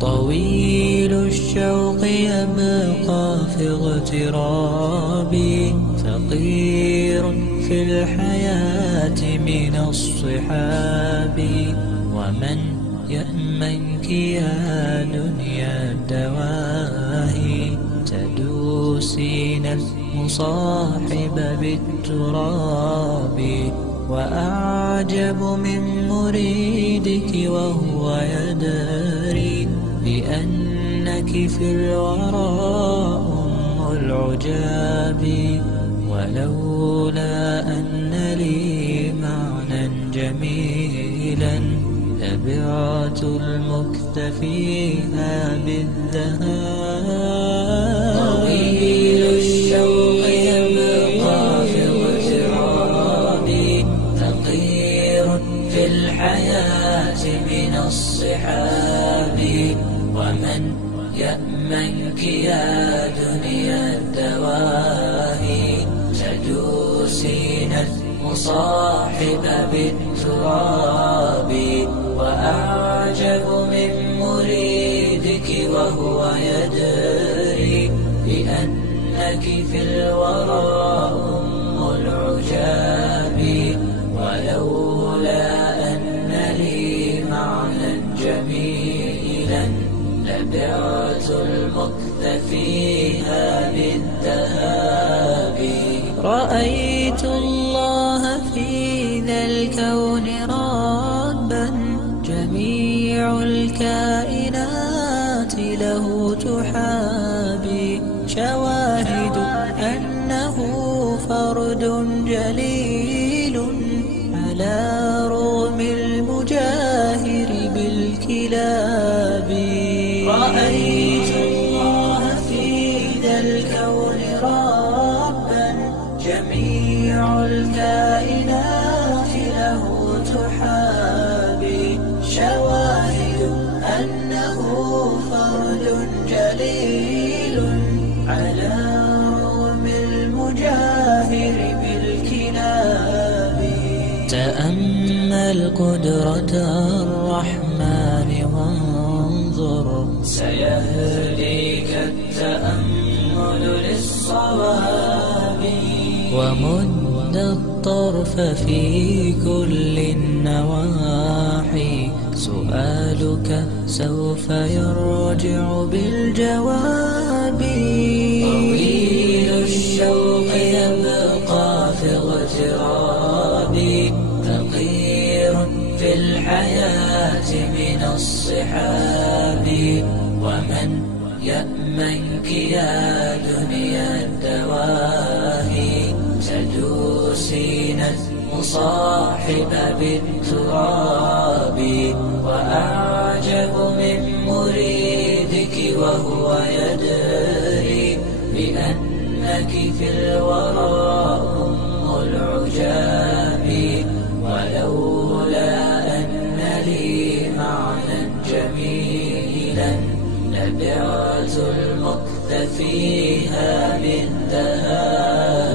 طويل الشوق يبقى في اغترابي، فقير في الحياة من الصحاب. ومن يأمنك يا دنيا الدواهي، تدوسين المصاحب بالتراب. وأعجب من مريدك وهو يدري بأنك في الورى أم العجاب. ولولا أن لي معنى جميلا، لبعت المكتفيها بالذهاب. طويل الشوق يبقى في اغترابي، فقير في الحياة من الصحاب. ومن يأمنك يا دنيا الدواهي، تدوسين المصاحب بالتراب. وأعجب من مريدك وهو يدري بأنك في الورى أم العجاب. ولولا أن لي معنى جميلا، لبعت المكتفيها بالذهاب. رأيت الله في ذا الكون ربا، جميع الكائنات له تحابي. شواهد أنه فرد جليل على رغم المجاهر بالكلاب. رأيت الله في ذا الكون ربا، جميع الكائنات له تحابي. شواهد أنه فرد جليل على رغم المجاهر بالكلاب. تأمل قدرة الرحمن وانظر، سيهديك التأمل للصواب. ومد الطرف في كل النواحي، سؤالك سوف يرجع بالجواب. طويل الشوق يبقى في اغترابي، فقير في الحياة من الصحاب. ومن يأمنك يا دنيا الدواهي، تدوسين المصاحب بالتراب. وأعجب من مريدك وهو يدري بأنك في الورى أم العجاب. ولولا أن لي معنى جميلا، لبعت المكتفيها بالذهاب.